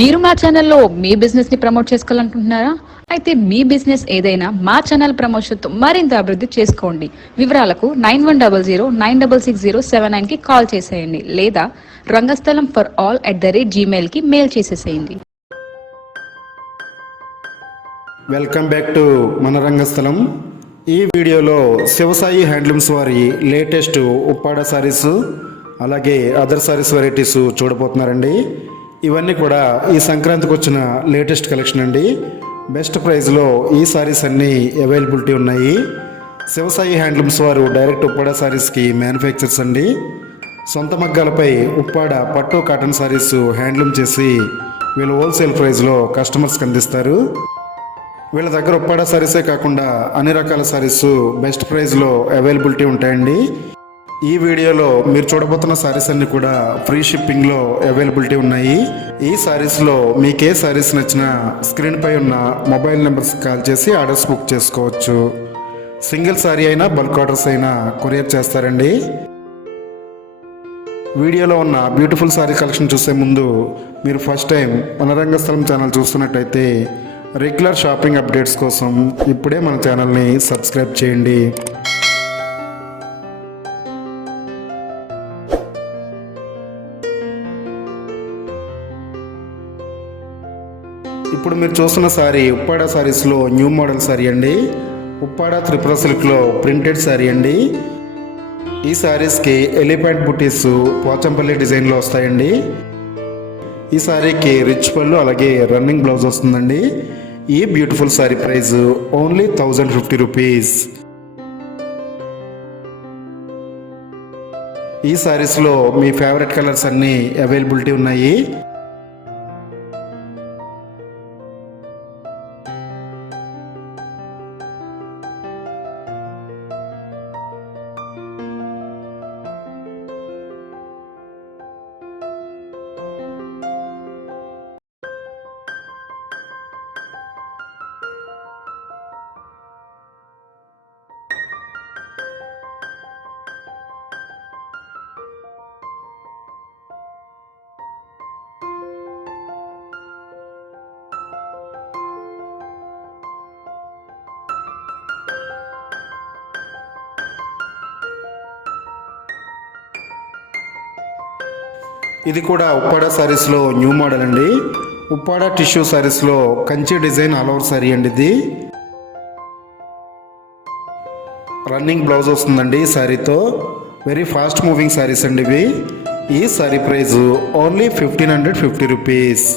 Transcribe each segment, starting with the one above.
మీరు మా ఛానల్లో మీ బిజినెస్ ని ప్రమోట్ చేసుకోవాలనుకుంటున్నారా? అయితే మీ బిజినెస్ ఏదైనా మా ఛానల్ ప్రమోషన్తో మరింత అభివృద్ధి చేసుకోండి. వివరాలకు 9100966079 కి కాల్ చేసేయండి లేదా రంగస్థలం ఫర్ ఆల్ @gmail కి మెయిల్ చేసేసేయండి. వెల్కమ్ బ్యాక్ టు మన రంగస్థలం. ఈ వీడియోలో శివసాయి హ్యాండ్లూమ్స్ వారి లేటెస్ట్ ఉప్పాడ సారీస్ అలాగే అదర్ సారీస్ వెరైటీస్ చూడబోతున్నారండి. ఇవన్నీ కూడా ఈ సంక్రాంతికి వచ్చిన లేటెస్ట్ కలెక్షన్ అండి. బెస్ట్ ప్రైస్లో ఈ సారీస్ అన్నీ అవైలబిలిటీ ఉన్నాయి. శివసాయి హ్యాండ్లూమ్స్ వారు డైరెక్ట్ ఉప్పాడ సారీస్కి మ్యానుఫ్యాక్చర్స్ అండి. సొంత మగ్గాలపై ఉప్పాడ పట్టు కాటన్ సారీస్ హ్యాండ్లూమ్ చేసి వీళ్ళు హోల్సేల్ ప్రైస్లో కస్టమర్స్కి అందిస్తారు. వీళ్ళ దగ్గర ఉప్పాడ సారీసే కాకుండా అన్ని రకాల సారీస్ బెస్ట్ ప్రైస్లో అవైలబిలిటీ ఉంటాయండి. ఈ వీడియోలో మీరు చూడబోతున్న సారీస్ అన్ని కూడా ఫ్రీ షిప్పింగ్లో అవైలబిలిటీ ఉన్నాయి. ఈ సారీస్లో మీకు ఏ సారీస్ నచ్చినా స్క్రీన్పై ఉన్న మొబైల్ నెంబర్స్ కాల్ చేసి ఆర్డర్స్ బుక్ చేసుకోవచ్చు. సింగిల్ సారీ అయినా బల్క్ ఆర్డర్స్ అయినా కొరియర్ చేస్తారండి. వీడియోలో ఉన్న బ్యూటిఫుల్ సారీ కలెక్షన్ చూసే ముందు మీరు ఫస్ట్ టైం మన రంగస్థలం ఛానల్ చూస్తున్నట్టయితే రెగ్యులర్ షాపింగ్ అప్డేట్స్ కోసం ఇప్పుడే మన ఛానల్ని సబ్స్క్రైబ్ చేయండి. ఇప్పుడు మీరు చూస్తున్న సారీ ఉప్పాడ సారీస్లో న్యూ మోడల్ సారీ అండి. ఉప్పాడ త్రిపుర సిల్క్లో ప్రింటెడ్ సారీ అండి. ఈ సారీస్కి ఎలిఫెంట్ బుటీస్ పోచంపల్లి డిజైన్లో వస్తాయండి. ఈ సారీకి రిచ్ పళ్ళు అలాగే రన్నింగ్ బ్లౌజ్ వస్తుందండి. ఈ beautiful sari price only 1050 rupees. ఈ సారీస్లో మీ ఫేవరెట్ కలర్స్ అన్నీ అవైలబిలిటీ ఉన్నాయి. ఇది కూడా ఉప్పాడ సారీస్లో న్యూ మోడల్ అండి. ఉప్పాడ టిష్యూ సారీస్లో Kanchi design all over sari అండి. ఇది రన్నింగ్ బ్లౌజ్ వస్తుందండి. ఈ సారీతో వెరీ ఫాస్ట్ మూవింగ్ సారీస్ అండి ఇవి. ఈ సారీ ప్రైస్ ఓన్లీ 1550 రూపీస్.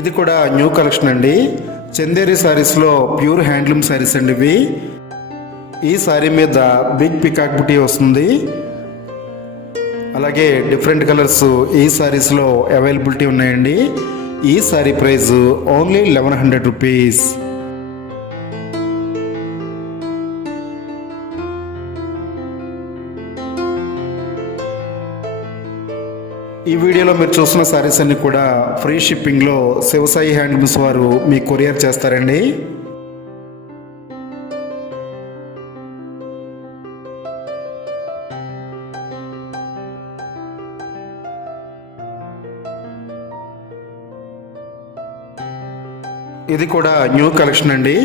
ఇది కూడా న్యూ కలెక్షన్ అండి. చందేరి సారీస్లో ప్యూర్ హ్యాండ్లూమ్ సారీస్ అండి ఇవి. ఈ సారీ మీద బిగ్ పికాక్ బుటీ వస్తుంది. అలాగే డిఫరెంట్ కలర్స్ ఈ సారీస్లో అవైలబిలిటీ ఉన్నాయండి. ఈ సారీ ప్రైస్ ఓన్లీ 1100 రూపీస్. ఈ వీడియోలో మీరు చూస్తున్న సారీస్ అన్ని కూడా ఫ్రీ షిప్పింగ్లో శివసాయి హ్యాండ్లూమ్స్ వారు మీకు కొరియర్ చేస్తారండి. ఇది కూడా న్యూ కలెక్షన్ అండి.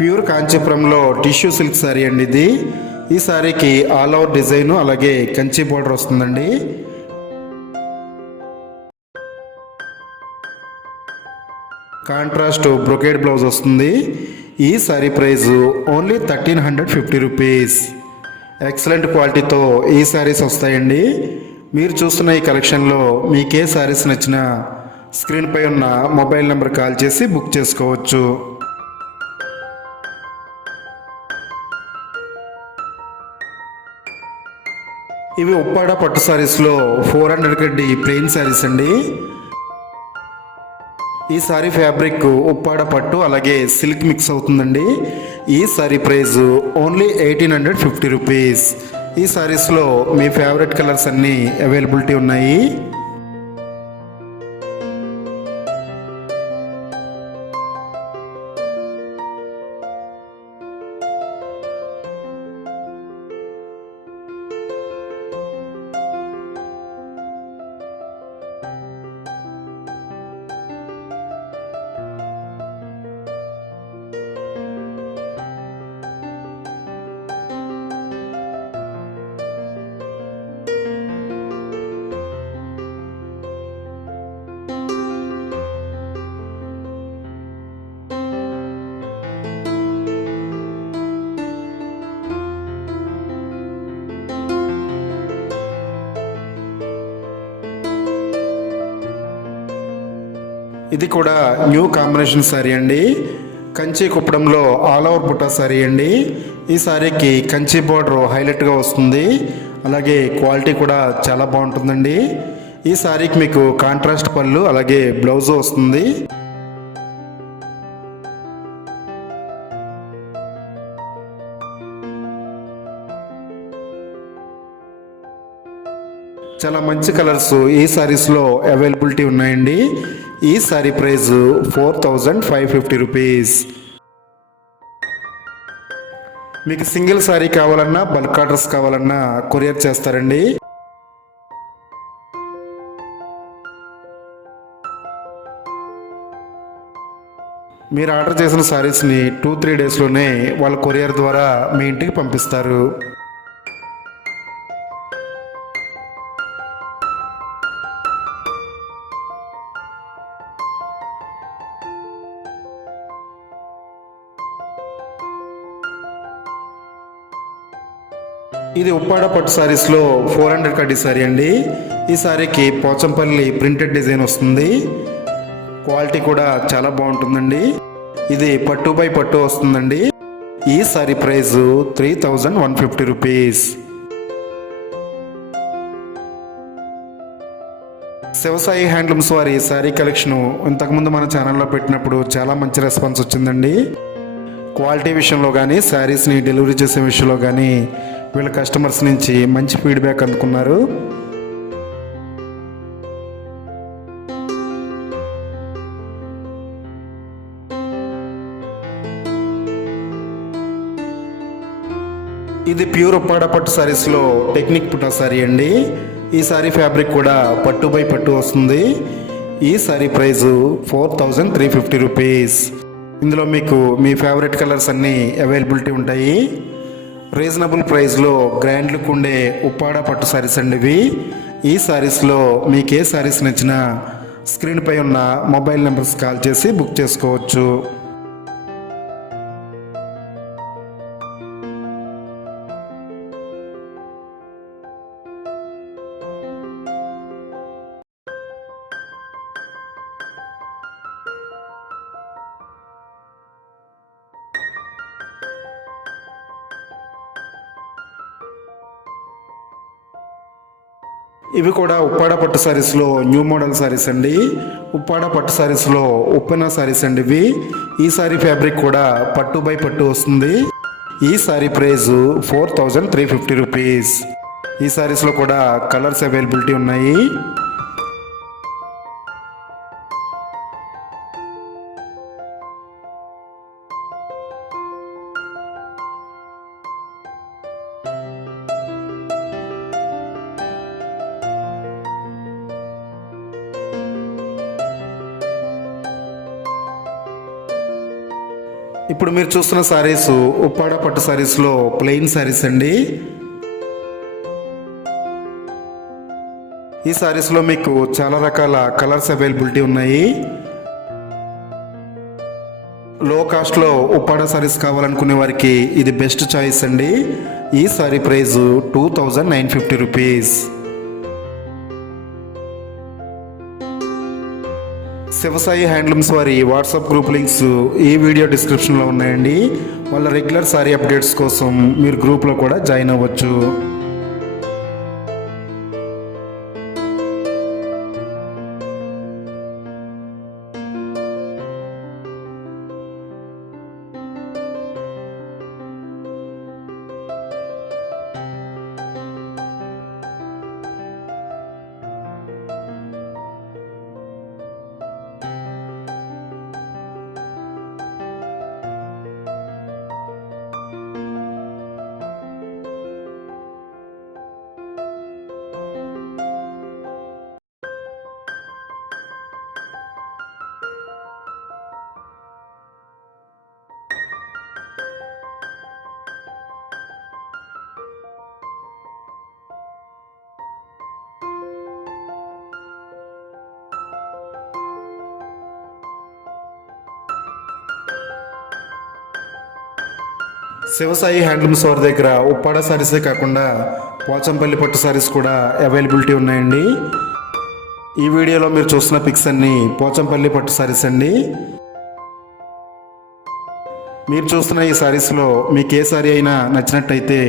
ప్యూర్ కాంచీపురంలో టిష్యూ సిల్క్ సారీ అండి ఇది. ఈ సారీకి ఆల్ ఓవర్ డిజైన్ అలాగే కంచి బోర్డర్ వస్తుందండి. కాంట్రాస్ట్ బ్రొకేడ్ బ్లౌజ్ వస్తుంది. ఈ sorry price only 1350 rupees. Excellent క్వాలిటీతో ఈ సారీస్ వస్తాయండి. మీరు చూస్తున్న ఈ కలెక్షన్లో మీకే సారీస్ నచ్చినా స్క్రీన్పై ఉన్న మొబైల్ నెంబర్ కాల్ చేసి బుక్ చేసుకోవచ్చు. ఇవి ఉప్పాడ పట్టు సారీస్లో 400 కడ్డీ ప్లెయిన్ సారీస్ అండి. ఈ సారీ ఫ్యాబ్రిక్ ఉప్పాడ పట్టు అలాగే సిల్క్ మిక్స్ అవుతుందండి. ఈ సారీ ప్రైస్ ఓన్లీ 1850 రూపీస్. ఈ సారీస్లో మీ ఫేవరెట్ కలర్స్ అన్నీ అవైలబిలిటీ ఉన్నాయి. ఇది కూడా న్యూ కాంబినేషన్ శారీ అండి. కంచి కుప్పడంలో ఆల్ ఓవర్ బుట్టా శారీ అండి. ఈ శారీకి కంచి బార్డర్ హైలైట్గా వస్తుంది. అలాగే క్వాలిటీ కూడా చాలా బాగుంటుందండి. ఈ శారీకి మీకు కాంట్రాస్ట్ పళ్ళు అలాగే బ్లౌజ్ వస్తుంది. చాలా మంచి కలర్స్ ఈ శారీస్లో అవైలబిలిటీ ఉన్నాయండి. ఈ శారీ ప్రైస్ 4550 రూపీస్. మీకు సింగిల్ శారీ కావాలన్నా బల్క్ ఆర్డర్స్ కావాలన్నా కొరియర్ చేస్తారండి. మీరు ఆర్డర్ చేసిన శారీస్ని 2-3 డేస్లోనే వాళ్ళ కొరియర్ ద్వారా మీ ఇంటికి పంపిస్తారు. ఇది ఉప్పాడ పట్టు శారీస్లో 400 కడ్డీ శారీ అండి. ఈ శారీకి పోచంపల్లి ప్రింటెడ్ డిజైన్ వస్తుంది. క్వాలిటీ కూడా చాలా బాగుంటుందండి. ఇది పట్టు బై పట్టు వస్తుందండి. ఈ శారీ ప్రైస్ 3150 రూపీస్. శివసాయి హ్యాండ్లూమ్స్ వారి శారీ కలెక్షన్ ఇంతకుముందు మన ఛానల్లో పెట్టినప్పుడు చాలా మంచి రెస్పాన్స్ వచ్చిందండి. క్వాలిటీ విషయంలో కానీ శారీస్ని డెలివరీ చేసే విషయంలో కానీ వీళ్ళ కస్టమర్స్ నుంచి మంచి ఫీడ్బ్యాక్ అందుకున్నారు. ఇది ప్యూర్ ఉప్పాడ పట్టు శారీస్లో టెక్నిక్ పుట్టా శారీ అండి. ఈ శారీ ఫ్యాబ్రిక్ కూడా పట్టు బై పట్టు వస్తుంది. ఈ శారీ ప్రైస్ 4350 రూపీస్. ఇందులో మీకు మీ ఫేవరెట్ కలర్స్ అన్నీ అవైలబిలిటీ ఉంటాయి. రీజనబుల్ ప్రైస్లో గ్రాండ్ లుక్ ఉండే ఉప్పాడ పట్టు శారీస్ అండి ఇవి. ఈ శారీస్లో మీకు ఏ శారీస్ నచ్చినా స్క్రీన్పై ఉన్న మొబైల్ నెంబర్స్ కాల్ చేసి బుక్ చేసుకోవచ్చు. ఇవి కూడా ఉప్పాడ పట్టు శారీస్లో న్యూ మోడల్ శారీస్ అండి. ఉప్పాడ పట్టు శారీస్లో ఉప్పెన శారీస్ అండి ఇవి. ఈ శారీ ఫ్యాబ్రిక్ కూడా పట్టు బై పట్టు వస్తుంది. ఈ శారీ ప్రైస్ 4350 రూపీస్. ఈ శారీస్లో కూడా కలర్స్ అవైలబిలిటీ ఉన్నాయి. ఇప్పుడు మీరు చూస్తున్న శారీస్ ఉప్పాడ పట్టు శారీస్లో ప్లెయిన్ శారీస్ అండి. ఈ శారీస్లో మీకు చాలా రకాల కలర్స్ అవైలబిలిటీ ఉన్నాయి. లో కాస్ట్లో ఉప్పాడ శారీస్ కావాలనుకునే వారికి ఇది బెస్ట్ చాయిస్ అండి. ఈ శారీ ప్రైస్ 2950 రూపీస్. శివసాయి హ్యాండ్లూమ్స్ వారి వాట్సాప్ గ్రూప్ లింక్స్ ఈ వీడియో డిస్క్రిప్షన్లో ఉన్నాయండి. వాళ్ళ రెగ్యులర్ సారీ అప్డేట్స్ కోసం మీరు గ్రూప్లో కూడా జాయిన్ అవ్వచ్చు. శివసాయి హ్యాండ్లూమ్స్ వారి దగ్గర ఉప్పాడ శారీసే కాకుండా పోచంపల్లి పట్టు శారీస్ కూడా అవైలబిలిటీ ఉన్నాయండి. ఈ వీడియోలో మీరు చూస్తున్న పిక్స్ అన్నీ పోచంపల్లి పట్టు సారీస్ అండి. మీరు చూస్తున్న ఈ సారీస్లో మీకు ఏ సారీ అయినా నచ్చినట్టయితే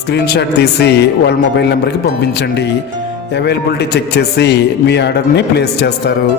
స్క్రీన్ షాట్ తీసి వాళ్ళ మొబైల్ నెంబర్కి పంపించండి. అవైలబిలిటీ చెక్ చేసి మీ ఆర్డర్ని ప్లేస్ చేస్తారు.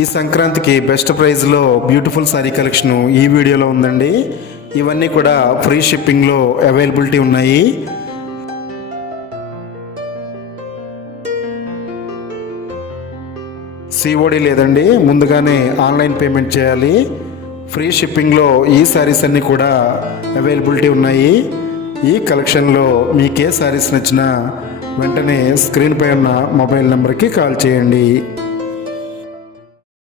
ఈ సంక్రాంతికి బెస్ట్ ప్రైస్లో బ్యూటిఫుల్ సారీ కలెక్షన్ ఈ వీడియోలో ఉందండి. ఇవన్నీ కూడా ఫ్రీ షిప్పింగ్లో అవైలబిలిటీ ఉన్నాయి. సిఓడి లేదండి, ముందుగానే ఆన్లైన్ పేమెంట్ చేయాలి. ఫ్రీ షిప్పింగ్లో ఈ శారీస్ అన్నీ కూడా అవైలబిలిటీ ఉన్నాయి. ఈ కలెక్షన్లో మీకే శారీస్ నచ్చినా వెంటనే స్క్రీన్పై ఉన్న మొబైల్ నెంబర్కి కాల్ చేయండి.